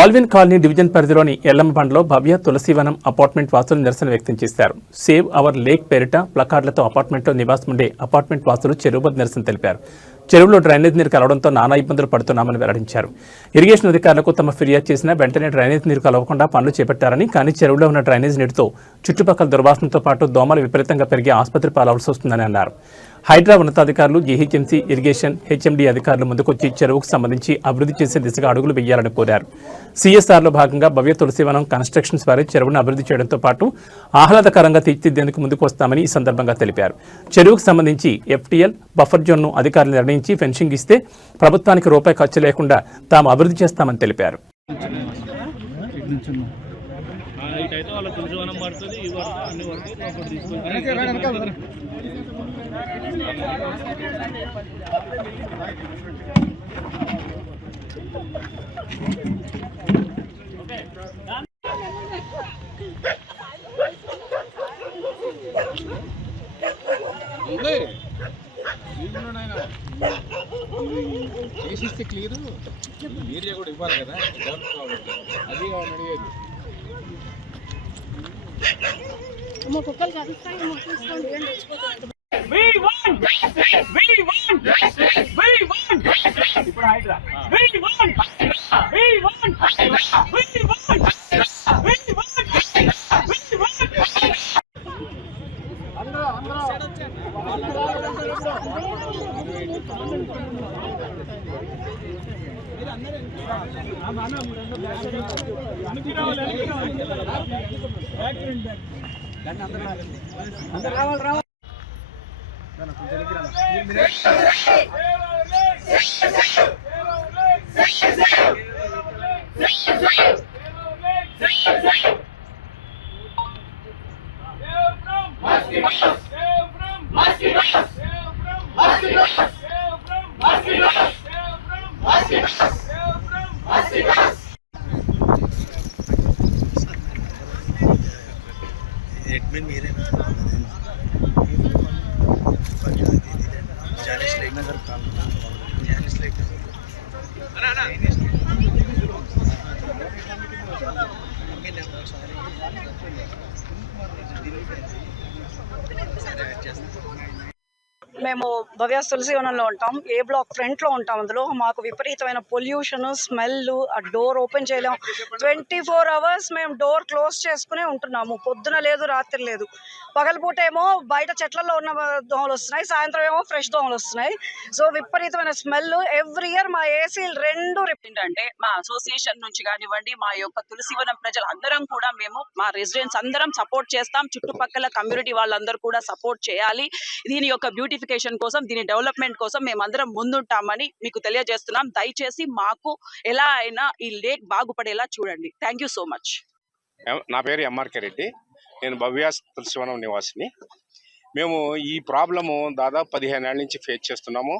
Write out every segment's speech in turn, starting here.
Alvin colony division పరిధిలోని ఎల్లమ్మబండలో భవ్య Tulasivanam apartment వాసులు నిరసన వ్యక్తం చేశారు. సేవ్ అవర్ లేక్ పేరిట ప్లకార్డులతో అపార్ట్మెంట్లో నివాసం ఉండే అపార్ట్మెంట్ వాసులు చెరువు వద్ద నిరసన తెలిపారు. చెరువులో డ్రైనేజ్ నీరు కలవడంతో నానా ఇబ్బందులు పడుతున్నామని వెల్లడించారు. ఇరిగేషన్ అధికారులకు తమ ఫిర్యాదు చేసినా వెంటనే డ్రైనేజ్ నీరు కలవకుండా పనులు చేపట్టారని, కానీ చెరువులో ఉన్న డ్రైనేజ్ నీటితో చుట్టుపక్కల దుర్వాసనతో పాటు దోమలు విపరీతంగా పెరిగి ఆసుపత్రి పాలవలసి వస్తుందని అన్నారు. హైడ్రా ఉన్నతాధికారులు, జీహెచ్ఎంసీ, ఇరిగేషన్, హెచ్ఎండీ అధికారులు ముందుకొచ్చి చెరువుకు సంబంధించి అభివృద్ధి చేసే దిశగా అడుగులు వేయాలని కోరారు. సిఎస్ఆర్లో భాగంగా భవ్య తులసివనం కన్స్ట్రక్షన్స్ వారి చెరువును అభివృద్ధి చేయడంతో పాటు ఆహ్లాదకరంగా తీర్చిదిద్దేందుకు ముందుకు వస్తామని ఈ సందర్భంగా తెలిపారు. చెరువుకు సంబంధించి ఎఫ్టీఎల్ బఫర్ జోన్ను అధికారులు నిర్ణయించి ఫెన్సింగ్ ఇస్తే ప్రభుత్వానికి రూపాయి ఖర్చు లేకుండా తాము అభివృద్ధి చేస్తామని తెలిపారు. చేసిస్తే క్లియర్ ఏరియా కూడా ఇవ్వాలి కదా, అది అడిగేది. ఇప్పుడు హైడ్రా एडमिन मेरे जानिश लेक नगर जानिश लेक మేము భవ్య తులసివనంలో ఉంటాం. ఏ బ్లాక్ ఫ్రంట్లో ఉంటాం. అందులో మాకు విపరీతమైన పొల్యూషన్, స్మెల్, ఆ డోర్ ఓపెన్ చేయలేం. 24 hours మేము డోర్ క్లోజ్ చేసుకునే ఉంటున్నాము. పొద్దున లేదు, రాత్రి లేదు. పగలపూట ఏమో బయట చెట్లలో ఉన్న దోమలు వస్తున్నాయి, సాయంత్రం ఏమో ఫ్రెష్ దోమలు వస్తున్నాయి. సో విపరీతమైన స్మెల్. ఎవ్రీ ఇయర్ మా ఏసీలు 2 అంటే మా అసోసియేషన్ నుంచి కానివ్వండి, మా యొక్క తులసివనం ప్రజలు అందరం కూడా మేము మా రెసిడెంట్స్ అందరం సపోర్ట్ చేస్తాం. చుట్టుపక్కల కమ్యూనిటీ వాళ్ళందరూ కూడా సపోర్ట్ చేయాలి. దీని యొక్క బ్యూటిఫికేషన్ కోసం, దీని డెవలప్మెంట్ కోసం మేమందరం ముందుంటామని మీకు తెలియజేస్తున్నాం. దయచేసి మాకు ఎలా అయినా ఈ లేక్ బాగుపడేలా చూడండి. Thank you so much. నా పేరు ఎంఆర్కే రెడ్డి. నేను భవ్య తులసివనం నివాసిని. మేము ఈ ప్రాబ్లము దాదాపు 15 ఏళ్ళ నుంచి ఫేస్ చేస్తున్నాము.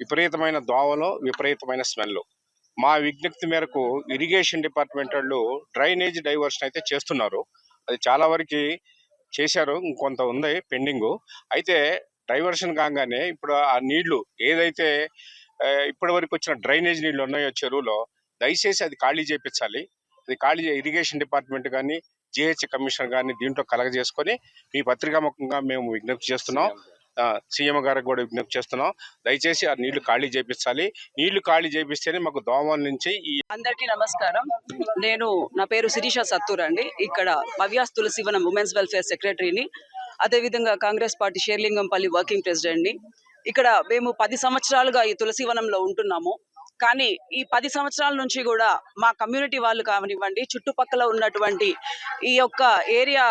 విపరీతమైన దోవలు, విపరీతమైన స్మెల్. మా విజ్ఞప్తి మేరకు ఇరిగేషన్ డిపార్ట్మెంట్ వాళ్ళు డ్రైనేజ్ డైవర్షన్ అయితే చేస్తున్నారు. అది చాలా వరకు చేశారు, ఇంకొంత ఉంది పెండింగు. అయితే డైవర్షన్ కాగానే ఇప్పుడు ఆ నీళ్లు ఏదైతే ఇప్పటి వరకు వచ్చిన డ్రైనేజ్ నీళ్లు ఉన్నాయో చెరువులో, దయచేసి అది ఖాళీ చేయించాలి. అది ఖాళీ ఇరిగేషన్ డిపార్ట్మెంట్ కానీ, జిహెచ్ కమిషనర్ కానీ దీంట్లో కలగజేసుకొని మీ పత్రికాముఖంగా మేము విజ్ఞప్తి చేస్తున్నాం. సీఎం గారికి కూడా విజ్ఞప్తి చేస్తున్నాం. దయచేసి ఆ నీళ్లు ఖాళీ చేయించాలి. నీళ్లు ఖాళీ చేపిస్తేనే మాకు దోమల నుంచి అందరికీ నమస్కారం. నా పేరు శిరీష సత్తూర్ అండి. ఇక్కడ భవ్య తులసివనం ఉమెన్స్ వెల్ఫేర్ సెక్రటరీని, అదేవిధంగా కాంగ్రెస్ పార్టీ షేర్లింగంపల్లి వర్కింగ్ ప్రెసిడెంట్ని. ఇక్కడ మేము 10 సంవత్సరాలుగా ఈ తులసివనంలో ఉంటున్నాము. కానీ ఈ 10 సంవత్సరాల నుంచి కూడా మా కమ్యూనిటీ వాళ్ళు కానివ్వండి, చుట్టుపక్కల ఉన్నటువంటి ఈ యొక్క ఏరియా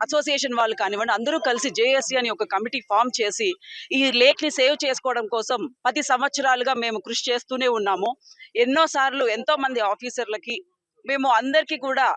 అసోసియేషన్ వాళ్ళు కానివ్వండి, అందరూ కలిసి జేఏసీ అని ఒక కమిటీ ఫామ్ చేసి ఈ లేక్ ని సేవ్ చేసుకోవడం కోసం 10 సంవత్సరాలుగా మేము కృషి చేస్తూనే ఉన్నాము. ఎన్నోసార్లు ఎంతో మంది ఆఫీసర్లకి మేము అందరికీ కూడా